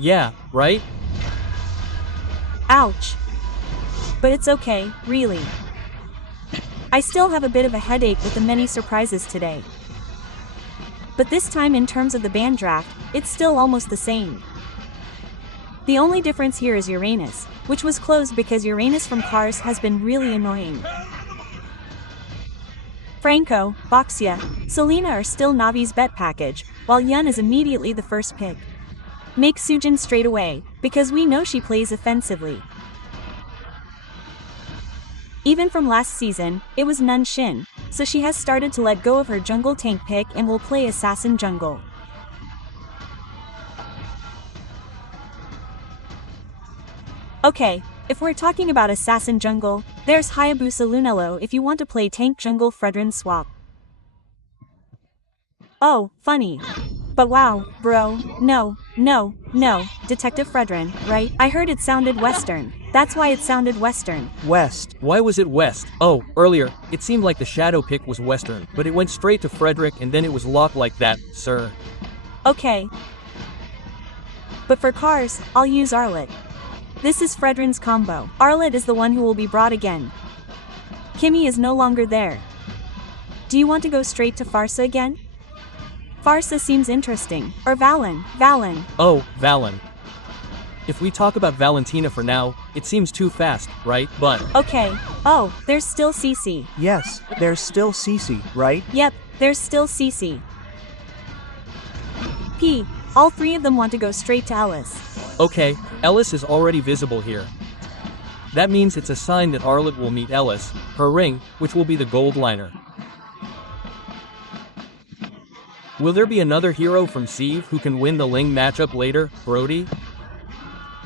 Yeah, right? Ouch. But it's okay, really. I still have a bit of a headache with the many surprises today. But this time in terms of the band draft, it's still almost the same. The only difference here is Uranus, which was closed because Uranus from Cars has been really annoying. Franco, Boxia, Selena are still Navi's bet package, while Yun is immediately the first pick. Make Sujin straight away, because we know she plays offensively. Even from last season, it was Nun Shin, so she has started to let go of her jungle tank pick and will play Assassin Jungle. Okay, if we're talking about Assassin Jungle, there's Hayabusa Lunello if you want to play Tank Jungle Fredrin swap. Oh, funny. But wow, bro, no, Detective Fredrin, right? I heard it sounded Western. That's why it sounded Western. West. Why was it West? Oh, earlier, it seemed like the shadow pick was Western, but it went straight to Frederick and then it was locked like that, sir. Okay. But for Cars, I'll use Arlet. This is Fredrin's combo. Arlet is the one who will be brought again. Kimmy is no longer there. Do you want to go straight to Farsa again? Farsa seems interesting. Or Valen. Oh, Valen. If we talk about Valentina for now, it seems too fast, right? But okay. Oh, there's still Cece. Yes, there's still Cece, right? Yep, there's still Cece. All three of them want to go straight to Ellis. okay, Ellis is already visible here. That means it's a sign that Arlet will meet Ellis, her ring, which will be the gold liner. Will there be another hero from Sieve who can win the Ling matchup later, Brody?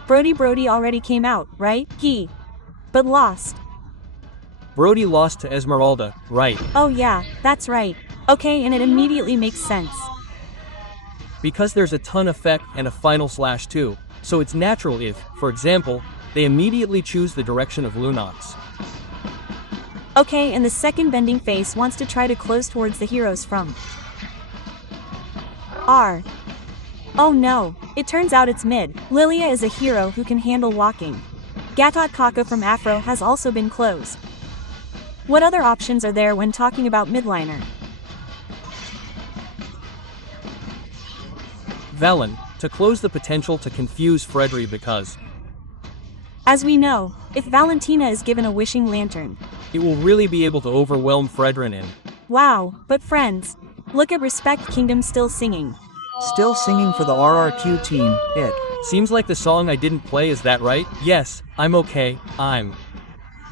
Brody already came out, right? But lost. Brody lost to Esmeralda, right? Oh yeah, that's right. Okay, and it immediately makes sense. Because there's a ton effect and a final slash too, so it's natural if, for example, they immediately choose the direction of Lunox. Okay, and the second bending face wants to try to close towards the heroes from R. Oh no, it turns out it's mid. Lilia is a hero who can handle walking. Gatot Kaka from Afro has also been closed. What other options are there when talking about midliner? Valen, to close the potential to confuse Fredry because, as we know, if Valentina is given a wishing lantern, it will really be able to overwhelm Fredrin and wow, but friends, look at Respect Kingdom still singing. Still singing for the RRQ team, it. Seems like the song I didn't play, is that right? Yes, I'm okay, I'm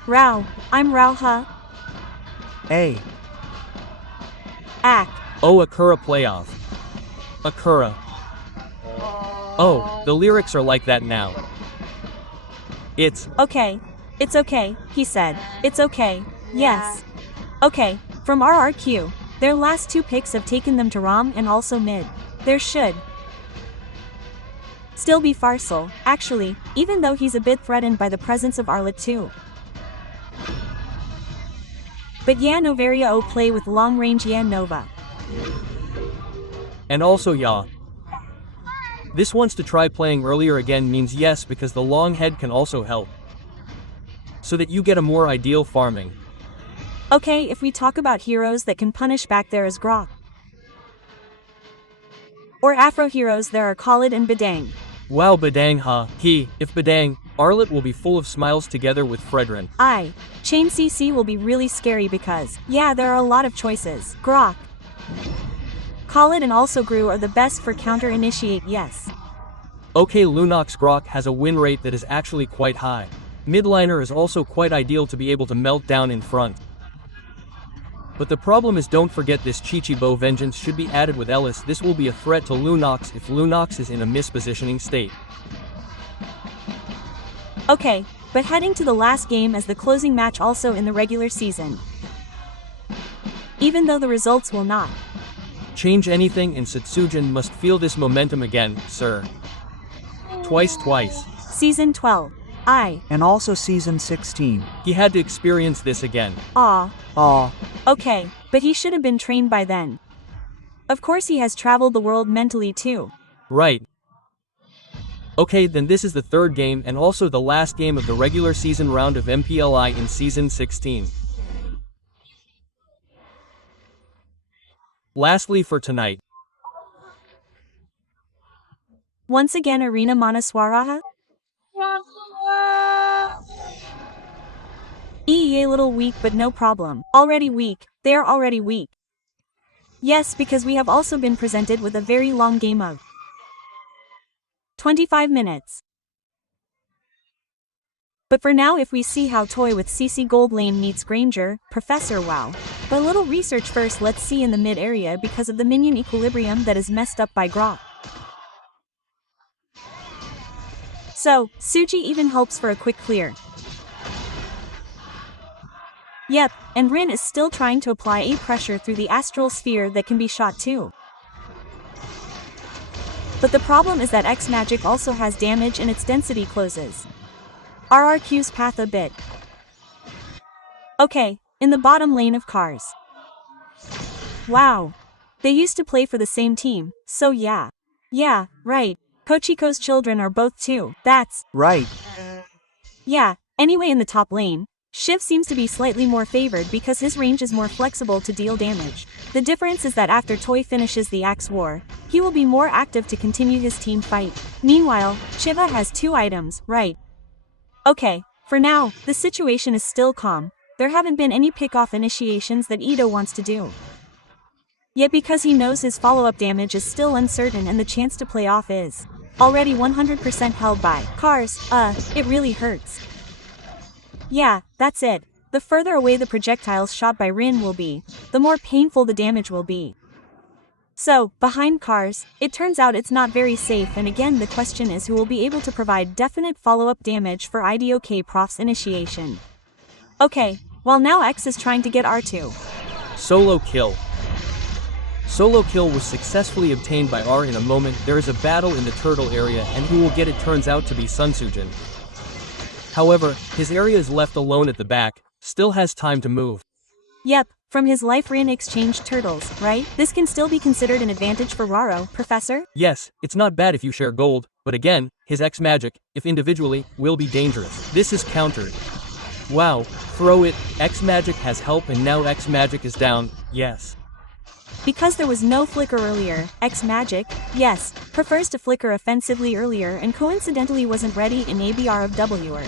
Rao, I'm Rao huh? A. Ack. Oh, Akura playoff. Akura. Oh, the lyrics are like that now. It's okay, he said. It's okay, yes. Okay, from RRQ, their last two picks have taken them to ROM and also mid. There should still be Farsal, actually, even though he's a bit threatened by the presence of Arlet too. But yeah, Novaria O play with long-range Yan Nova. and also Ya. This wants to try playing earlier again means yes, because the long head can also help, so that you get a more ideal farming. Okay, if we talk about heroes that can punish back, there is Grok. Or Afro heroes, there are Khalid and Badang. Wow, Badang huh? If Badang, Arlet will be full of smiles together with Fredrin. Chain CC will be really scary because, yeah, there are a lot of choices. Grok, Khalid and also Gru are the best for counter-initiate, yes. Okay, Lunox Grok has a win rate that is actually quite high. Midliner is also quite ideal to be able to melt down in front. But the problem is, don't forget this Chichibo Vengeance should be added with Ellis. This will be a threat to Lunox if Lunox is in a mispositioning state. Okay, but heading to the last game as the closing match also in the regular season. Even though the results will not change anything, and Satsujin must feel this momentum again, sir. Twice. Season 12. And also Season 16. He had to experience this again. Aw. Okay, but he should have been trained by then. Of course he has traveled the world mentally too. Right. Okay, then this is the third game and also the last game of the regular season round of MPLI in Season 16. Lastly for tonight. Once again Arena Manaswaraha? A little weak but no problem. Already weak, they are already weak. Yes, because we have also been presented with a very long game of 25 minutes. But for now if we see how Toy with CC Gold Lane meets Granger, Professor wow. But a little research first, let's see in the mid area because of the minion equilibrium that is messed up by Grok. So, Suji even helps for a quick clear. Yep, and Rin is still trying to apply a pressure through the astral sphere that can be shot too. But the problem is that X magic also has damage and its density closes RRQ's path a bit. Okay, in the bottom lane of cars. Wow. They used to play for the same team, so yeah. Yeah, right. Kochiko's children are both too. That's Right. yeah. Anyway, in the top lane, Shiv seems to be slightly more favored because his range is more flexible to deal damage. The difference is that after Toy finishes the Axe War, he will be more active to continue his team fight. Meanwhile, Shiva has 2 items, right? Okay, for now, the situation is still calm. There haven't been any pick-off initiations that Ito wants to do. Yet because he knows his follow-up damage is still uncertain and the chance to play off is already 100% held by cars, it really hurts. Yeah, that's it. The further away the projectiles shot by Rin will be, the more painful the damage will be. So, behind cars, it turns out it's not very safe, and again the question is who will be able to provide definite follow-up damage for IDOK Prof's initiation. Okay, while now X is trying to get R2. Solo kill. Solo kill was successfully obtained by R. In a moment there is a battle in the turtle area and who will get it turns out to be Sunsujin. However, his area is left alone at the back, still has time to move. Yep, from his life Rin exchanged turtles, right? This can still be considered an advantage for Raro, Professor? Yes, it's not bad if you share gold, but again, his X magic, if individually, will be dangerous. This is countered. Wow, throw it, X magic has help and now X magic is down, yes. Because there was no flicker earlier, X magic, yes, prefers to flicker offensively earlier and coincidentally wasn't ready in ABR of WR.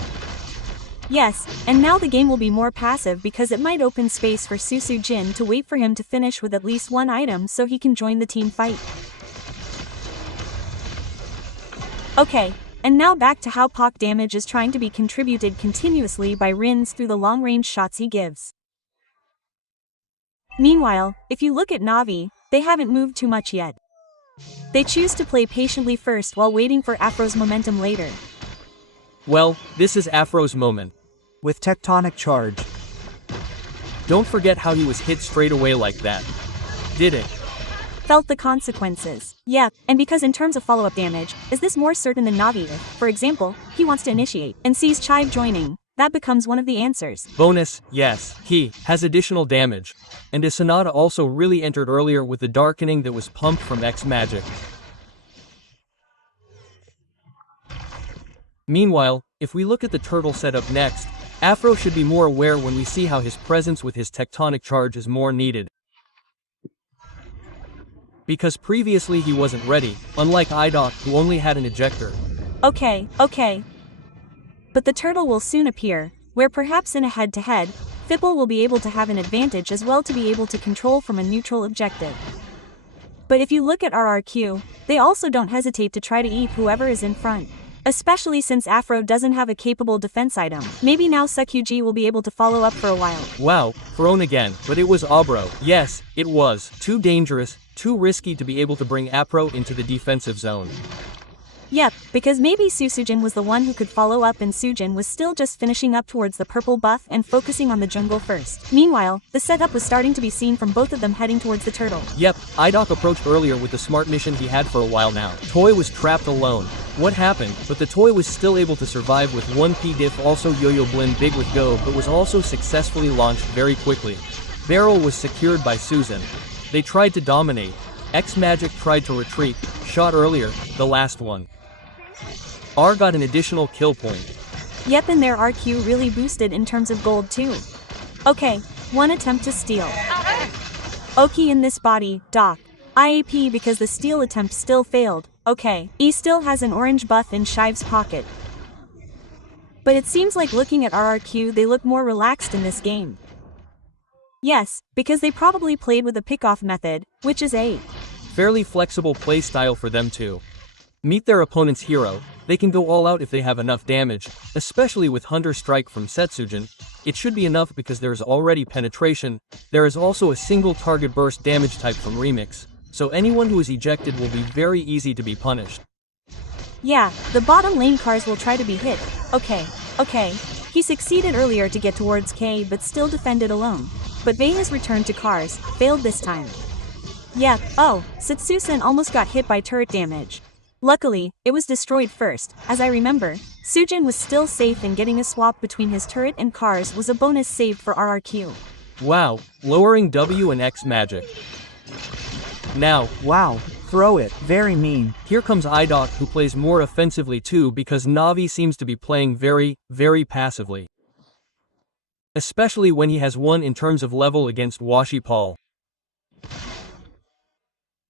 Yes, and now the game will be more passive because it might open space for Susu Jin to wait for him to finish with at least 1 item so he can join the team fight. Okay, and now back to how Pak damage is trying to be contributed continuously by Rins through the long-range shots he gives. Meanwhile, if you look at Navi, they haven't moved too much yet. They choose to play patiently first while waiting for Afro's momentum later. Well, this is Afro's moment. With tectonic charge. Don't forget how he was hit straight away like that. Did it? Felt the consequences. Yeah, and because in terms of follow-up damage, is this more certain than Navi if, for example, he wants to initiate and sees Chive joining? That becomes one of the answers. Bonus, yes, he has additional damage. And Isanada also really entered earlier with the darkening that was pumped from X magic. Meanwhile, if we look at the turtle setup next, Afro should be more aware when we see how his presence with his tectonic charge is more needed. Because previously he wasn't ready, unlike IDOC who only had an ejector. Okay. But the turtle will soon appear, where perhaps in a head-to-head, Fipple will be able to have an advantage as well to be able to control from a neutral objective. But if you look at RRQ, they also don't hesitate to try to eat whoever is in front. Especially since Afro doesn't have a capable defense item. Maybe now Sukyuji will be able to follow up for a while. Wow, thrown again, but it was Abro. Yes, it was. Too dangerous, too risky to be able to bring Afro into the defensive zone. Yep, because maybe Susujin was the one who could follow up and Sujin was still just finishing up towards the purple buff and focusing on the jungle first. Meanwhile, the setup was starting to be seen from both of them heading towards the turtle. Yep, IDOC approached earlier with the smart mission he had for a while now. Toy was trapped alone. What happened? But the Toy was still able to survive with 1p diff, also Yo-Yo Blin big with go, but was also successfully launched very quickly. Barrel was secured by Susan. They tried to dominate. X Magic tried to retreat, shot earlier, the last one. R got an additional kill point. Yep, and their RQ really boosted in terms of gold too. Okay, one attempt to steal. Okay, in this body, Doc. IAP because the steal attempt still failed. Okay, E still has an orange buff in Shive's pocket. But it seems like looking at RRQ they look more relaxed in this game. Yes, because they probably played with a pickoff method, which is a fairly flexible playstyle for them too. Meet their opponent's hero, they can go all out if they have enough damage, especially with Hunter Strike from Setsujin. It should be enough because there is already penetration. There is also a single target burst damage type from Remix, so anyone who is ejected will be very easy to be punished. Yeah, the bottom lane cars will try to be hit. Okay. He succeeded earlier to get towards K but still defended alone. But Vei has returned to cars, failed this time. Yeah, Setsusen almost got hit by turret damage. Luckily, it was destroyed first. As I remember, Sujin was still safe and getting a swap between his turret and cars was a bonus saved for RRQ. Wow, lowering W and X magic. Now, Wow, throw it, very mean. here comes iDoc who plays more offensively too because Navi seems to be playing very, very passively. Especially when he has won in terms of level against Washi Paul.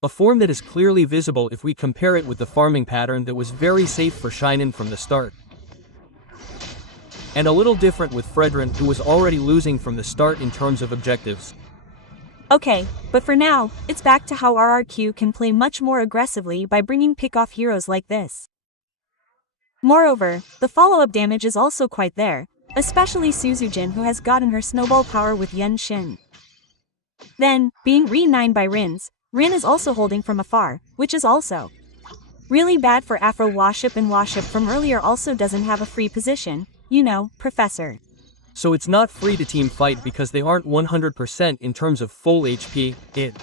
A form that is clearly visible if we compare it with the farming pattern that was very safe for Shinen from the start. And a little different with Fredrin who was already losing from the start in terms of objectives. Okay, but for now, it's back to how RRQ can play much more aggressively by bringing pick-off heroes like this. Moreover, the follow-up damage is also quite there, especially Suzujin who has gotten her snowball power with Yen Shin. Then, being re-9 by Rins, Rin is also holding from afar, which is also really bad for Afro Waship, and Waship from earlier also doesn't have a free position, you know, Professor. So it's not free to team fight because they aren't 100% in terms of full HP. It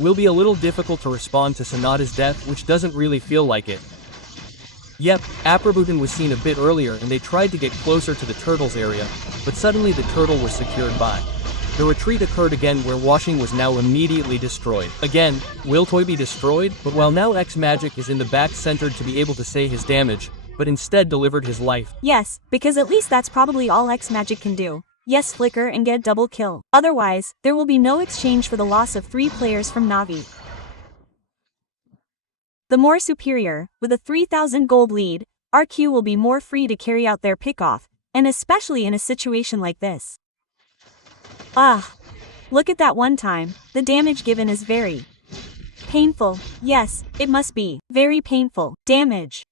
will be a little difficult to respond to Sonata's death, which doesn't really feel like it. Yep, Aprobutin was seen a bit earlier and they tried to get closer to the turtles area, but suddenly the turtle was secured by. The retreat occurred again where Washing was now immediately destroyed. Again, will Toy be destroyed? But while now X Magic is in the back centered to be able to say his damage, but instead delivered his life. Yes, because at least that's probably all X Magic can do. Yes, flicker and get double kill. Otherwise, there will be no exchange for the loss of 3 players from Navi. The more superior, with a 3000 gold lead, RQ will be more free to carry out their pick-off, and especially in a situation like this. Look at that one time, the damage given is very painful. Yes, it must be very painful damage.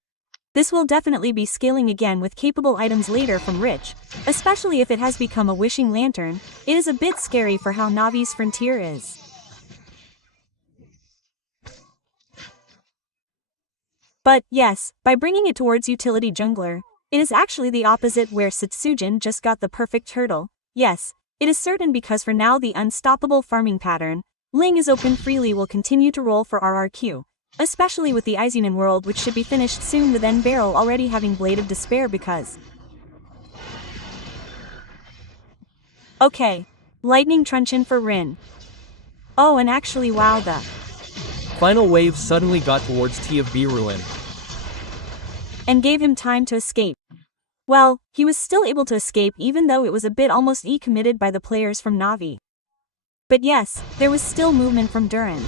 This will definitely be scaling again with capable items later from Rich, especially if it has become a wishing lantern. It is a bit scary for how Navi's frontier is. But, yes, by bringing it towards utility jungler, it is actually the opposite where Setsujin just got the perfect turtle. Yes, it is certain because for now the unstoppable farming pattern, Ling is open freely will continue to roll for RRQ, especially with the Izinen world which should be finished soon with N Barrel already having Blade of Despair because... Okay, Lightning Truncheon for Rin. Oh, and actually wow, the Final wave suddenly got towards T of B Ruin. And gave him time to escape. Well, he was still able to escape even though it was a bit almost committed by the players from Navi. But yes, there was still movement from Duran.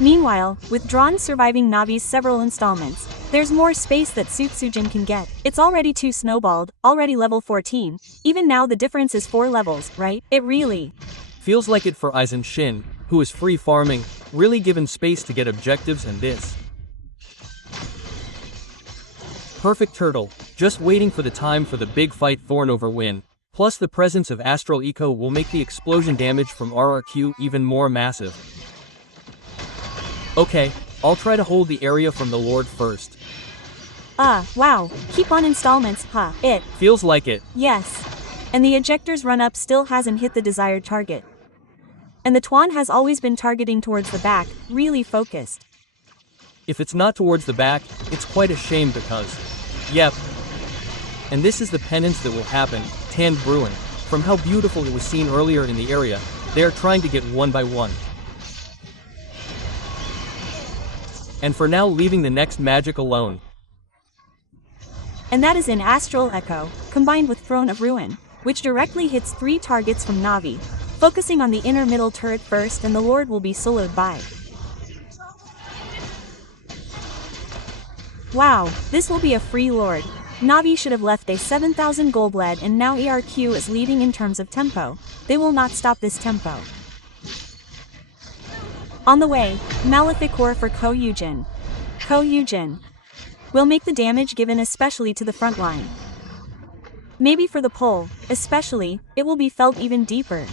Meanwhile, with Drawn surviving Navi's several installments, there's more space that Sujin can get. It's already 2 snowballed, already level 14, even now the difference is 4 levels, right? It really feels like it for Aizen Shin, who is free farming, really given space to get objectives, and this perfect turtle, just waiting for the time for the big fight Thorn over win, plus the presence of Astral Eco will make the explosion damage from RRQ even more massive. Okay, I'll try to hold the area from the Lord first. Wow, keep on installments, huh? It feels like it. Yes. And the ejector's run-up still hasn't hit the desired target. And the Tuan has always been targeting towards the back, really focused. If it's not towards the back, it's quite a shame because... Yep. And this is the penance that will happen, Tan Bruin. From how beautiful it was seen earlier in the area, they are trying to get 1 by 1. And for now leaving the next magic alone. and that is in Astral Echo, combined with Throne of Ruin, which directly hits 3 targets from Navi, focusing on the inner middle turret first, and the Lord will be soloed by. Wow, this will be a free Lord. Navi should have left a 7,000 gold lead, and now ARQ is leading in terms of tempo. They will not stop this tempo. On the way, Maleficor for Ko Yujin. Ko Yujin will make the damage given especially to the front line. Maybe for the pull, especially, it will be felt even deeper.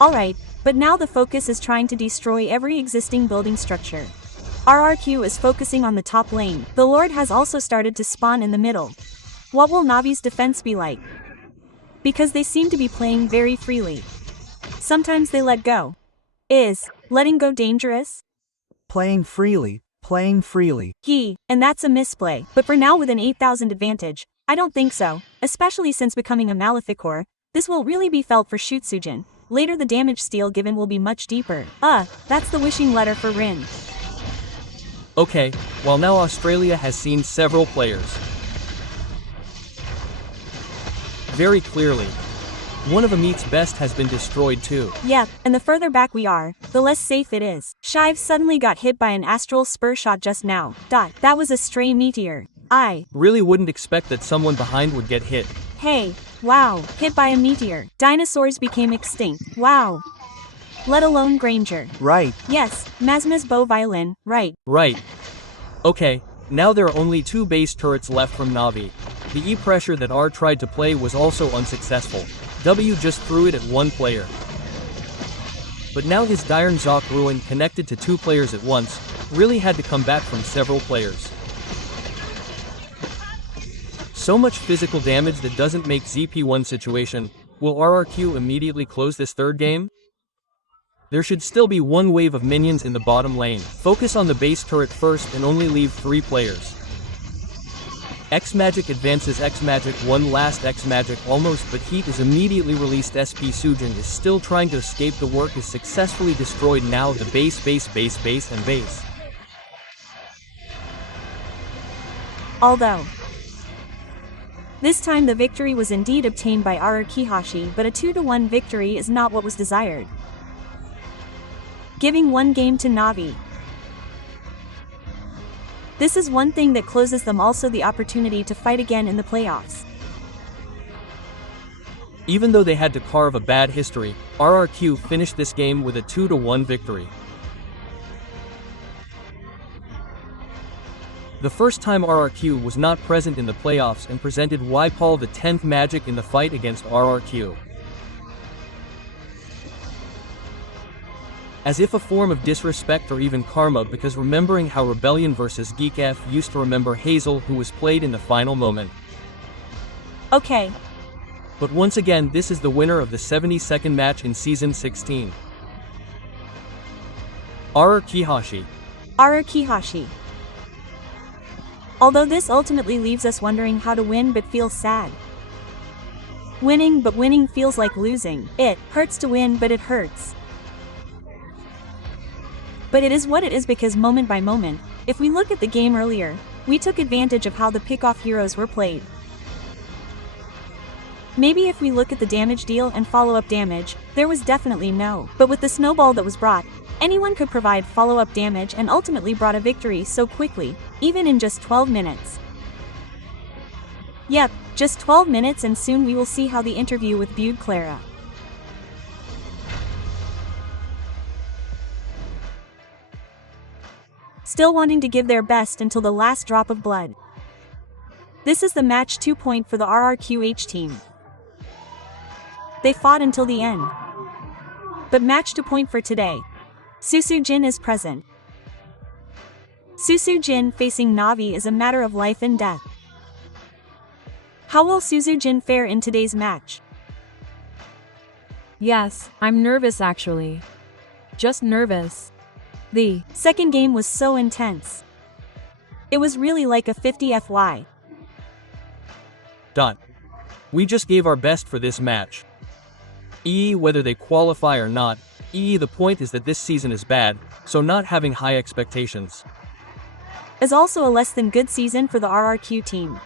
Alright, but now the focus is trying to destroy every existing building structure. RRQ is focusing on the top lane. The Lord has also started to spawn in the middle. What will Navi's defense be like? Because they seem to be playing very freely. Sometimes they let go. Is letting go dangerous? Playing freely, playing freely. And that's a misplay. But for now, with an 8,000 advantage, I don't think so, especially since becoming a Maleficor, this will really be felt for Shutsujin. Later the damage steal given will be much deeper. That's the wishing letter for Rin. Okay, while now Australia has seen several players. Very clearly. One of Amit's best has been destroyed too. Yep, and the further back we are, the less safe it is. Shive suddenly got hit by an astral spur shot just now. That was a stray meteor. I really wouldn't expect that someone behind would get hit. Hey, wow, hit by a meteor. Dinosaurs became extinct. Wow. Let alone Granger. Right. Yes, Masma's bow violin, right. Right. Okay, now there are only 2 base turrets left from Navi. The E-pressure that R tried to play was also unsuccessful. W just threw it at 1 player. But now his Diren Zoc Ruin connected to 2 players at once, really had to come back from several players. So much physical damage that doesn't make ZP1 situation. Will RRQ immediately close this 3rd game? There should still be 1 wave of minions in the bottom lane. Focus on the base turret first and only leave 3 players. X-Magic advances X-Magic, one last X-Magic almost, but Heat is immediately released. SP Sujin is still trying to escape. The work is successfully destroyed. Now the base, and base. Although this time the victory was indeed obtained by Arukihashi, but a 2-1 victory is not what was desired. Giving 1 game to Navi. This is one thing that closes them also the opportunity to fight again in the playoffs. Even though they had to carve a bad history, RRQ finished this game with a 2-1 victory. The first time RRQ was not present in the playoffs and presented Y Paul the 10th Magic in the fight against RRQ. As if a form of disrespect or even karma, because remembering how Rebellion vs Geek F used to remember Hazel, who was played in the final moment. Okay. But once again, this is the winner of the 72nd match in Season 16. Arukihashi. Arukihashi. Although this ultimately leaves us wondering how to win but feels sad. Winning, but winning feels like losing. It hurts to win, but it hurts. But it is what it is, because moment by moment, if we look at the game earlier, we took advantage of how the pick-off heroes were played. Maybe if we look at the damage deal and follow-up damage, there was definitely no. But with the snowball that was brought, anyone could provide follow-up damage and ultimately brought a victory so quickly, even in just 12 minutes. Yep, just 12 minutes, and soon we will see how the interview with Bude Clara. Still wanting to give their best until the last drop of blood. This is the match 2 point for the RRQH team. They fought until the end. But match 2 point for today. Susujin is present. Susujin facing Navi is a matter of life and death. How will Susujin fare in today's match? Yes, I'm nervous actually. Just nervous. The second game was so intense. It was really like a 50 FY. We just gave our best for this match. Whether they qualify or not, the point is that this season is bad, so not having high expectations is also a less than good season for the RRQ team.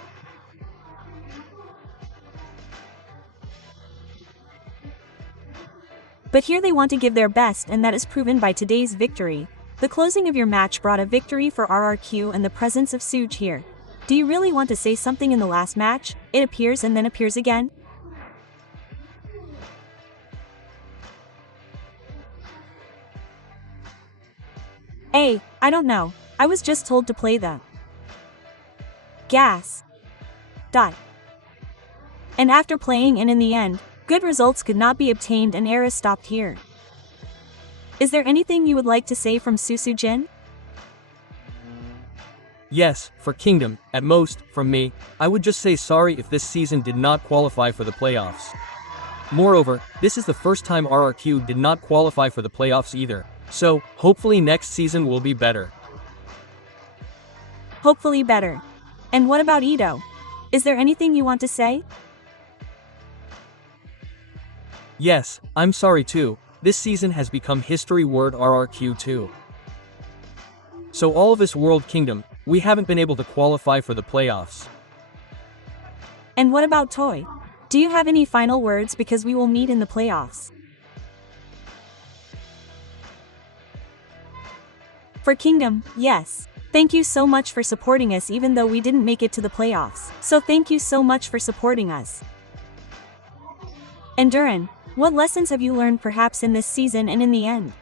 But here they want to give their best, and that is proven by today's victory. The closing of your match brought a victory for RRQ and the presence of Suj here. Do you really want to say something in the last match? It appears and then appears again? Hey, I don't know. I was just told to play the gas. And after playing and in the end, good results could not be obtained and era stopped here. Is there anything you would like to say from Susujin? Yes, for Kingdom, at most, from me, I would just say sorry if this season did not qualify for the playoffs. Moreover, this is the first time RRQ did not qualify for the playoffs either, so hopefully next season will be better. Hopefully better. And what about Ito? Is there anything you want to say? Yes, I'm sorry too, this season has become history word RRQ too. So all of us World Kingdom, we haven't been able to qualify for the playoffs. And what about Toy? Do you have any final words, because we will meet in the playoffs? For Kingdom, yes. Thank you so much for supporting us even though we didn't make it to the playoffs. So thank you so much for supporting us. And Duran, what lessons have you learned perhaps in this season and in the end?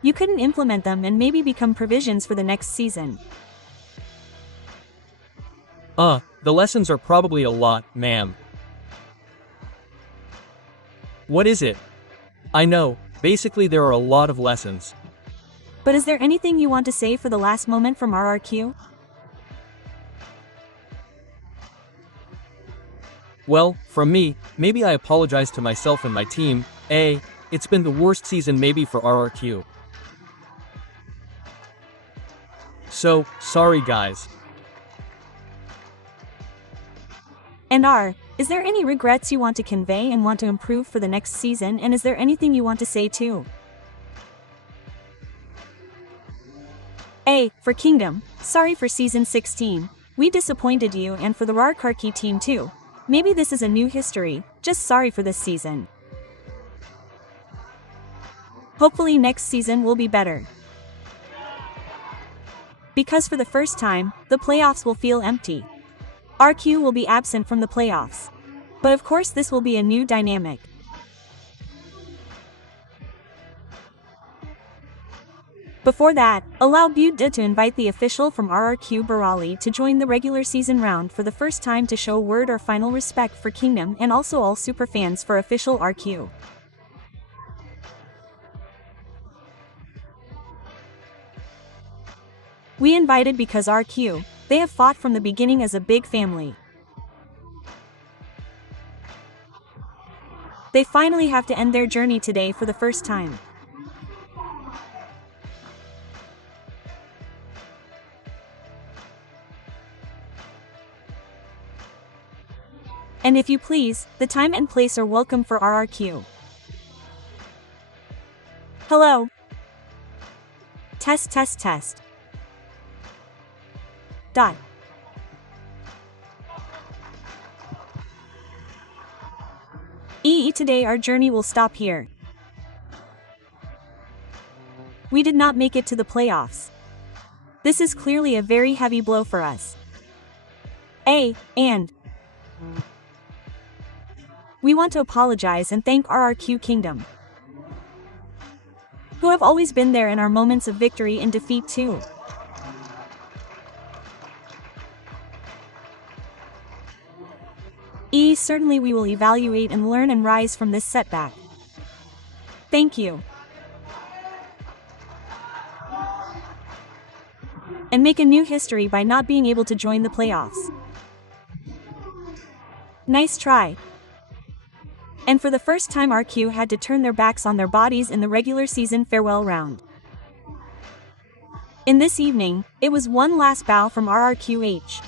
You couldn't implement them and maybe become provisions for the next season. The lessons are probably a lot, ma'am. What is it? I know, basically there are a lot of lessons. But is there anything you want to say for the last moment from RRQ? Well, from me, maybe I apologize to myself and my team. It's been the worst season maybe for RRQ. So, sorry guys. And is there any regrets you want to convey and want to improve for the next season, and is there anything you want to say too? For Kingdom, sorry for season 16. We disappointed you, and for the Rarkarki team too. Maybe this is a new history, just sorry for this season. Hopefully next season will be better. Because for the first time, the playoffs will feel empty. RQ will be absent from the playoffs. But of course this will be a new dynamic. Before that, allow Buddha to invite the official from RRQ Barali to join the regular season round for the first time to show word or final respect for Kingdom and also all superfans for official RQ. We invited because RQ, they have fought from the beginning as a big family. They finally have to end their journey today for the first time. And if you please, the time and place are welcome for RRQ. Hello. Test. Today our journey will stop here. We did not make it to the playoffs. This is clearly a very heavy blow for us. And we want to apologize and thank RRQ Kingdom, who have always been there in our moments of victory and defeat too. Certainly we will evaluate and learn and rise from this setback. Thank you. And make a new history by not being able to join the playoffs. Nice try. And for the first time RQ had to turn their backs on their bodies in the regular season farewell round. In this evening, it was one last bow from RRQH.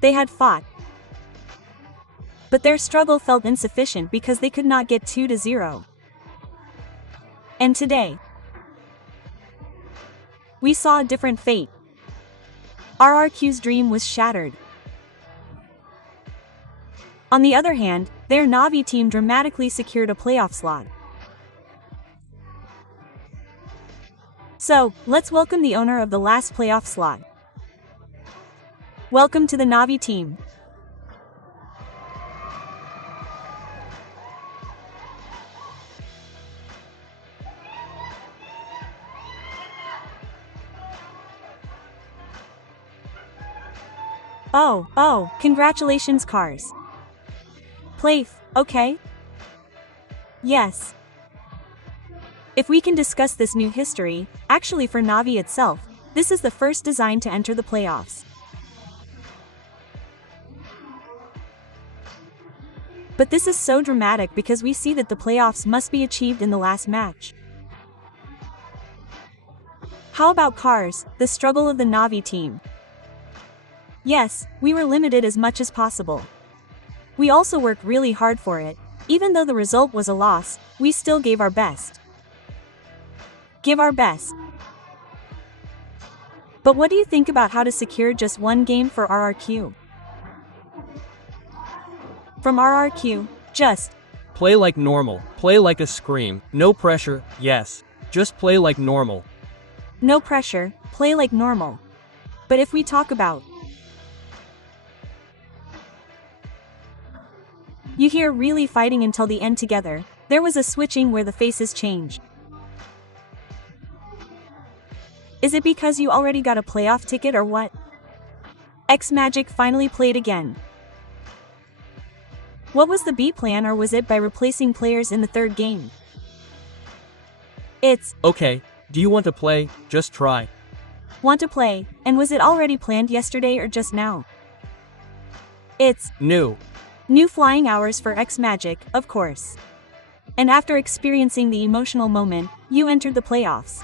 They had fought. But their struggle felt insufficient because they could not get 2-0. And today, we saw a different fate. RRQ's dream was shattered. On the other hand, their Navi team dramatically secured a playoff slot. So, let's welcome the owner of the last playoff slot. Welcome to the Navi team. Oh, congratulations, Cars. Playf, okay? Yes. If we can discuss this new history, actually for Navi itself, this is the first design to enter the playoffs. But this is so dramatic because we see that the playoffs must be achieved in the last match. How about Cars, the struggle of the Navi team? Yes, we were limited as much as possible. We also worked really hard for it. Even though the result was a loss, we still gave our best. Give our best. But what do you think about how to secure just one game for RRQ? From RRQ, just Play like normal, play like a scream, no pressure, yes. Just play like normal. no pressure, play like normal. But if we talk about you hear really fighting until the end together, there was a switching where the faces changed. Is it because you already got a playoff ticket or what? X-Magic finally played again. What was the B plan, or was it by replacing players in the third game? It's Okay, do you want to play? Just try. want to play, and was it already planned yesterday or just now? It's New. new flying hours for X-Magic, of course. And after experiencing the emotional moment, you entered the playoffs.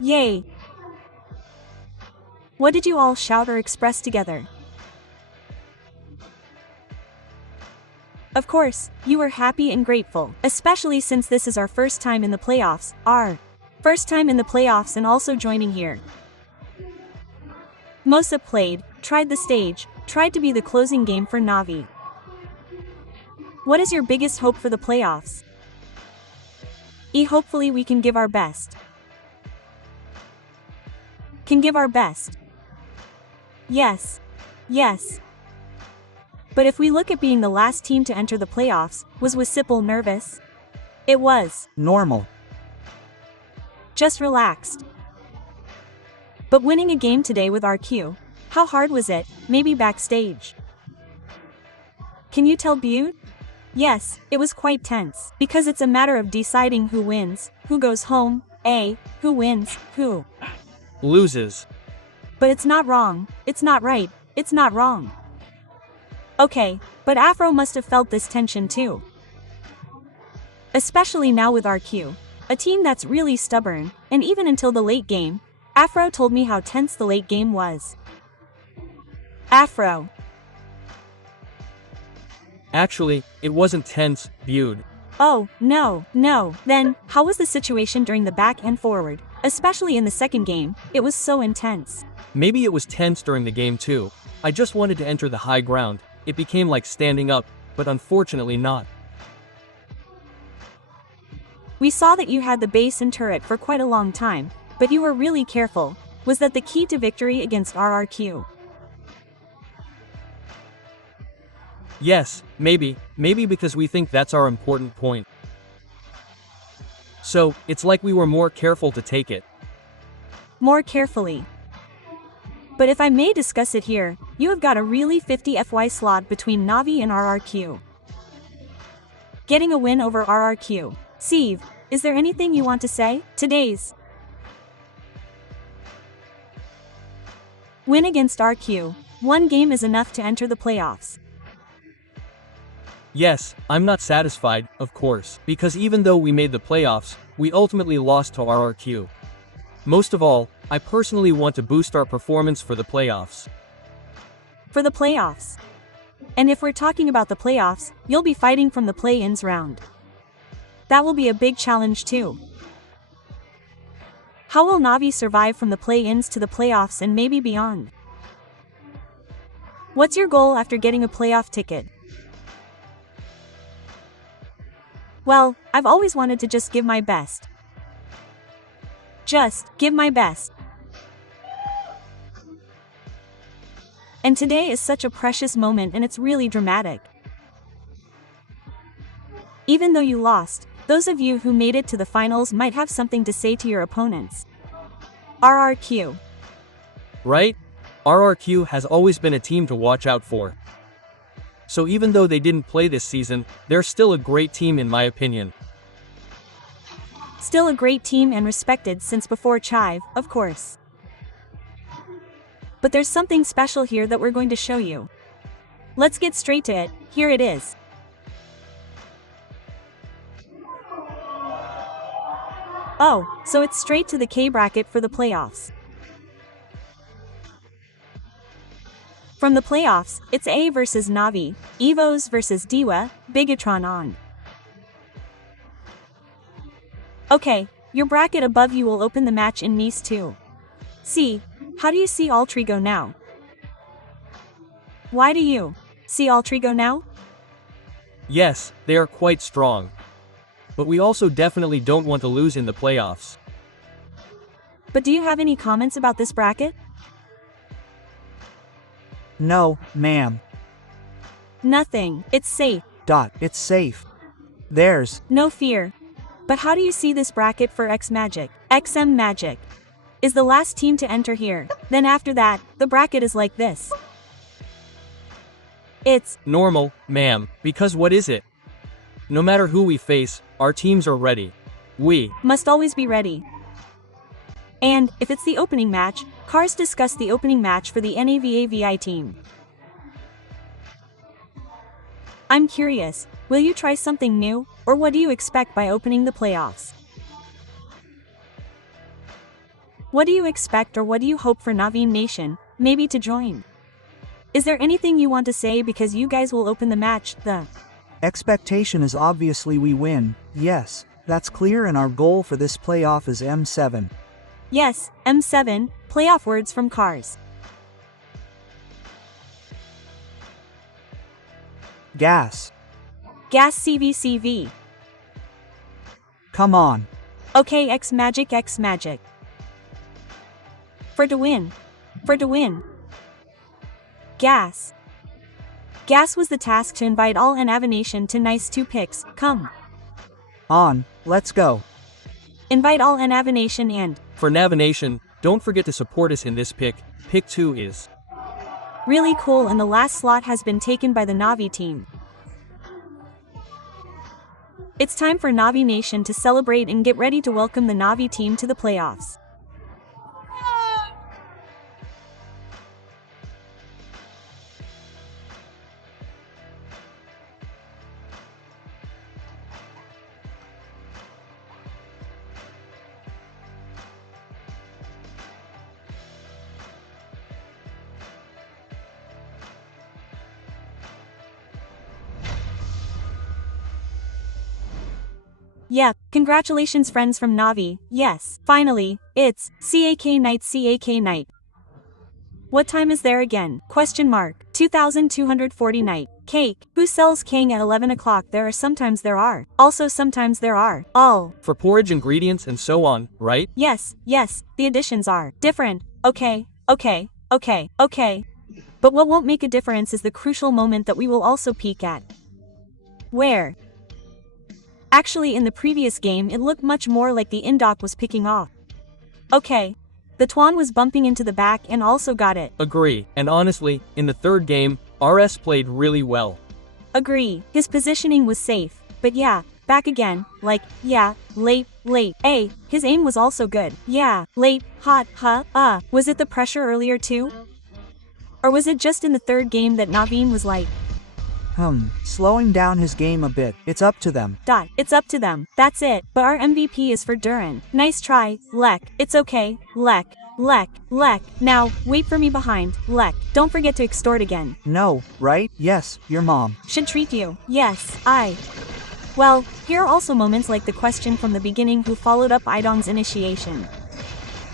Yay! What did you all shout or express together? Of course, you were happy and grateful, especially since this is our first time in the playoffs, first time in the playoffs and also joining here. Mosa played, tried the stage, tried to be the closing game for Navi. What is your biggest hope for the playoffs? Hopefully we can give our best. Can give our best. Yes. Yes. But if we look at being the last team to enter the playoffs, was Wisipple nervous? It was. Normal. Just relaxed. But winning a game today with RQ, how hard was it? Maybe backstage. Can you tell Butte? Yes, it was quite tense, because it's a matter of deciding who wins, who goes home, who wins, who Loses. But it's not wrong, it's not right, it's not wrong. Okay, but Afro must have felt this tension too. Especially now with RQ, a team that's really stubborn, and even until the late game, Afro told me how tense the late game was. Afro. Actually, it wasn't tense, viewed. Oh, no. Then, how was the situation during the back and forward? Especially in the second game, it was so intense. Maybe it was tense during the game too. I just wanted to enter the high ground. It became like standing up, but unfortunately not. We saw that you had the base and turret for quite a long time, but you were really careful. Was that the key to victory against RRQ? Yes, maybe because we think that's our important point. So, it's like we were more careful to take it. More carefully. But if I may discuss it here, you have got a really 50 FY slot between Navi and RRQ. Getting a win over RRQ. Steve, is there anything you want to say? Today's win against RQ. One game is enough to enter the playoffs. Yes, I'm not satisfied, of course, because even though we made the playoffs, we ultimately lost to RRQ. Most of all, I personally want to boost our performance for the playoffs. For the playoffs. And if we're talking about the playoffs, you'll be fighting from the play-ins round. That will be a big challenge too. How will Navi survive from the play-ins to the playoffs and maybe beyond? What's your goal after getting a playoff ticket? Well, I've always wanted to just give my best. Just give my best. And today is such a precious moment and it's really dramatic. Even though you lost, those of you who made it to the finals might have something to say to your opponents. RRQ. Right? RRQ has always been a team to watch out for. So even though they didn't play this season, they're still a great team in my opinion. Still a great team and respected since before Chive, of course. But there's something special here that we're going to show you. Let's get straight to it, here it is. Oh, so it's straight to the K bracket for the playoffs. From the playoffs, it's A versus Navi, Evos versus Diwa, Bigatron on. Okay, your bracket above you will open the match in Nice too. See, how do you see Altrigo now? Why do you see Altrigo now? Yes, they are quite strong. But we also definitely don't want to lose in the playoffs. But do you have any comments about this bracket? No, ma'am. Nothing, it's safe. It's safe. There's No fear. But how do you see this bracket for X Magic? XM Magic is the last team to enter here. Then after that, the bracket is like this. It's normal, ma'am, because what is it? No matter who we face, our teams are ready. We must always be ready. And, if it's the opening match, Cars discuss the opening match for the NAVAVI team. I'm curious, will you try something new, or what do you expect by opening the playoffs? What do you expect or what do you hope for Navi Nation, maybe to join? Is there anything you want to say because you guys will open the match, the expectation is obviously we win, yes, that's clear and our goal for this playoff is M7. Yes, M7, playoff words from Cars. Gas. Gas CVCV. Come on. Okay, X Magic X Magic. For to win. For to win. Gas. Gas was the task to invite all Nation to Nice 2 picks, come. On, let's go. Invite all Nation and for Navination, don't forget to support us in this pick. Pick 2 is really cool and the last slot has been taken by the Navi team. It's time for Navi Nation to celebrate and get ready to welcome the Navi team to the playoffs. Yeah, congratulations friends from Navi, yes, finally, it's CAK night. What time is there again? Question mark, 2240 night. Cake, who sells king at 11 o'clock sometimes there are. Also sometimes there are. All. For porridge ingredients and so on, right? Yes, the additions are different. Okay. But what won't make a difference is the crucial moment that we will also peek at. Where? Actually in the previous game it looked much more like the Indoc was picking off. Okay. The Tuan was bumping into the back and also got it. Agree, and honestly, in the third game, RS played really well. Agree, his positioning was safe, but yeah, back again, like, yeah, late. His aim was also good. Yeah, late, hot, was it the pressure earlier too? Or was it just in the third game that Naveen was like, slowing down his game a bit, it's up to them. It's up to them, that's it, but our MVP is for Duran. Nice try, Lek, it's okay, Lek. Lek, now, wait for me behind, Lek, don't forget to extort again. No, right? Yes, your mom. Should treat you. Yes, I. Well, here are also moments like the question from the beginning who followed up Idong's initiation.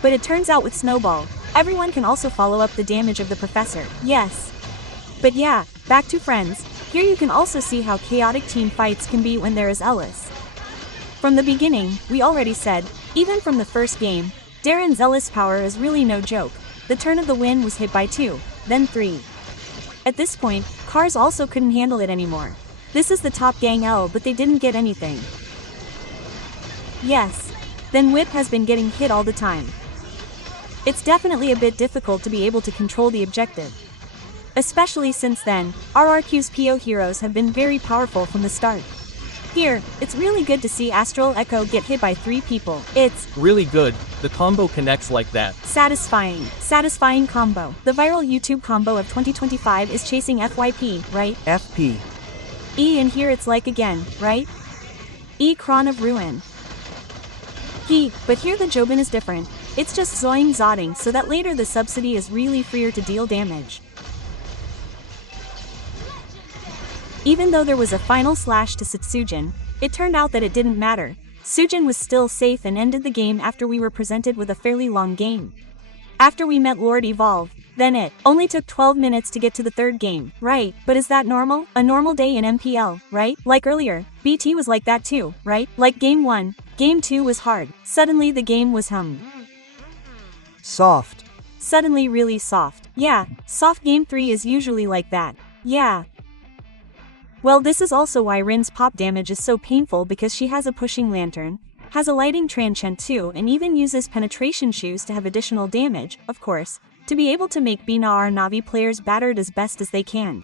But it turns out with Snowball, everyone can also follow up the damage of the professor, yes. But yeah, back to friends, here you can also see how chaotic team fights can be when there is Ellis. From the beginning, we already said, even from the first game, Darren's Ellis power is really no joke. The turn of the wind was hit by 2, then 3. At this point, Cars also couldn't handle it anymore. This is the top gang L, but they didn't get anything. Yes. Then Whip has been getting hit all the time. It's definitely a bit difficult to be able to control the objective. Especially since then, RRQ's PO heroes have been very powerful from the start. Here, it's really good to see Astral Echo get hit by 3 people. It's really good, the combo connects like that. Satisfying combo. The viral YouTube combo of 2025 is chasing FYP, right? FP. E and here it's like again, right? E Cron of Ruin. But here the Jobin is different. It's just Zoing Zodding so that later the subsidy is really freer to deal damage. Even though there was a final slash to Sujin, it turned out that it didn't matter. Sujin was still safe and ended the game after we were presented with a fairly long game. After we met Lord Evolve, then it only took 12 minutes to get to the 3rd game, right? But is that normal? A normal day in MPL, right? Like earlier, BT was like that too, right? Like game 1, game 2 was hard. Suddenly the game was Soft. Suddenly really soft. Yeah, soft game 3 is usually like that. Yeah. Well, this is also why Rin's pop damage is so painful because she has a pushing lantern, has a lighting transient too, and even uses penetration shoes to have additional damage, of course, to be able to make Bina our Navi players battered as best as they can.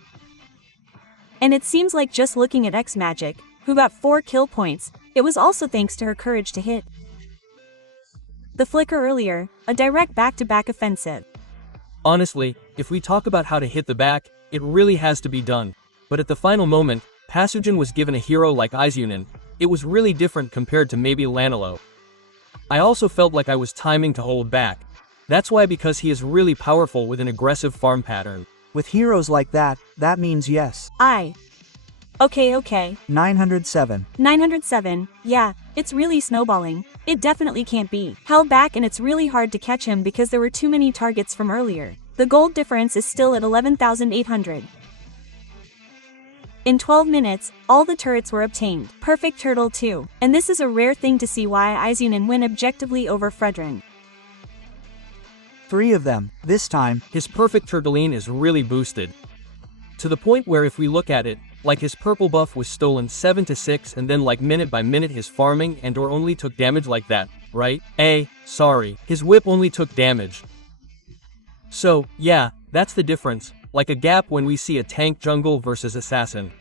And it seems like just looking at X Magic, who got 4 kill points, it was also thanks to her courage to hit the flicker earlier, a direct back-to-back offensive. Honestly, if we talk about how to hit the back, it really has to be done. But at the final moment, Pasujin was given a hero like Izunin. It was really different compared to maybe Lanilo. I also felt like I was timing to hold back. That's why, because he is really powerful with an aggressive farm pattern. With heroes like that, that means yes. Okay. 907. 907, yeah, it's really snowballing. It definitely can't be held back, and it's really hard to catch him because there were too many targets from earlier. The gold difference is still at 11,800. In 12 minutes, all the turrets were obtained. Perfect turtle too. And this is a rare thing to see why Izunin win objectively over Fredrin. 3 of them, this time. His perfect turtleine is really boosted. To the point where if we look at it, like his purple buff was stolen 7 to 6 and then like minute by minute his farming and or only took damage like that, right? Sorry, his whip only took damage. So, yeah, that's the difference. Like a gap when we see a tank jungle versus assassin.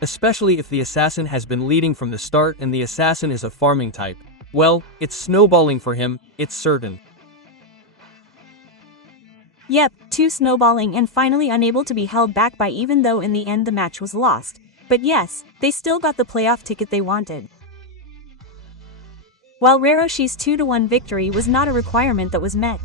Especially if the assassin has been leading from the start and the assassin is a farming type. Well, it's snowballing for him, it's certain. Yep, 2 snowballing and finally unable to be held back by, even though in the end the match was lost. But yes, they still got the playoff ticket they wanted. While Raroshi's 2-1 victory was not a requirement that was met.